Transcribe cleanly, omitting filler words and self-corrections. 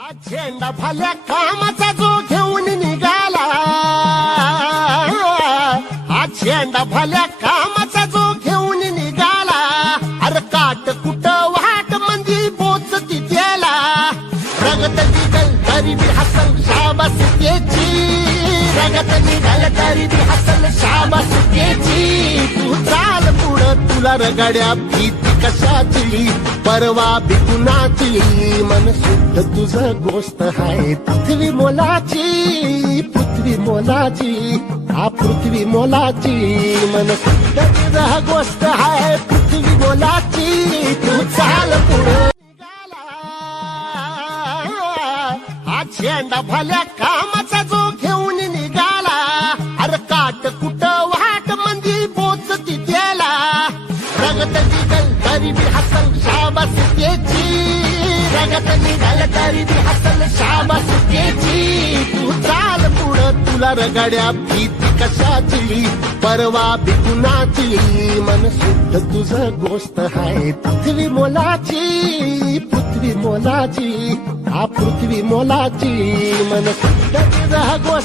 झेंडा भल्या कामाचा जो घेऊन निघाला, हा झेंडा भल्या कामाचा जो घेऊन निघाला, अरे काट कुट वाट मंदी पोचती त्याला, रगत निघल तरी बी हसल शाबास त्याची, रगत निघल तरी बी हसल शाबास त्याची. तू चाल पुढं तुला रगड्या भीती कशाची, परवा बी कुणाची, मन शुद्ध तुझ गोष्ट आहे पृथ्वी मोलाची, पृथ्वी मोलाची, हा पृथ्वी मोलाची, मन शुद्ध तुझ गोष्ट आहे पृथ्वी मोलाची. तू चाल पुढं हा झेंडा भल्या कामाचा जो घेऊन निघाला, अरे काट कुट वाट मंदी पोचती त्याला, रगत निघल तरी बी हसल शाबास त्याची, रगत निघल तरी बी हसल शाबास त्याची. तू चाल पुढं तुला रगड्या भीती कशाची, परवा बी कुणाची, मन शुद्ध तुझ गोष्ट आहे पृथ्वी मोलाची, पृथ्वी मोलाची, हा पृथ्वी मोलाची, मन शुद्ध तुझ गोष्ट